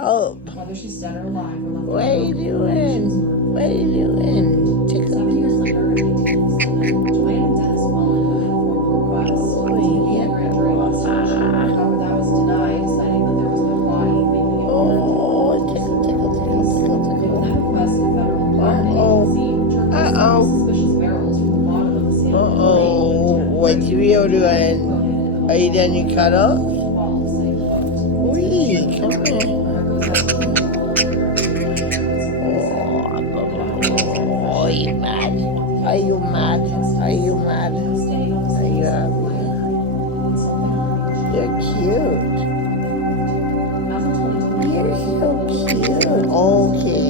up. Whether she's dead or alive, we're left What are you doing? What are you doing? Tickle. 7 years later, in 1867, Joanne and Dennis Mullen moved forward with a request to take a grand jury investigation. However, that was denied, citing that there was no body making it Oh, tickle, tickle, tickle, tickle, Given tickle. that request to federal inquiry agency, churches found suspicious barrels from the bottom of the San What's Rio doing? Are you done your cuddle? Wee, come here. Oh, are you mad? Are you mad? Are you mad? Are you happy? You're cute. You're so cute. Okay.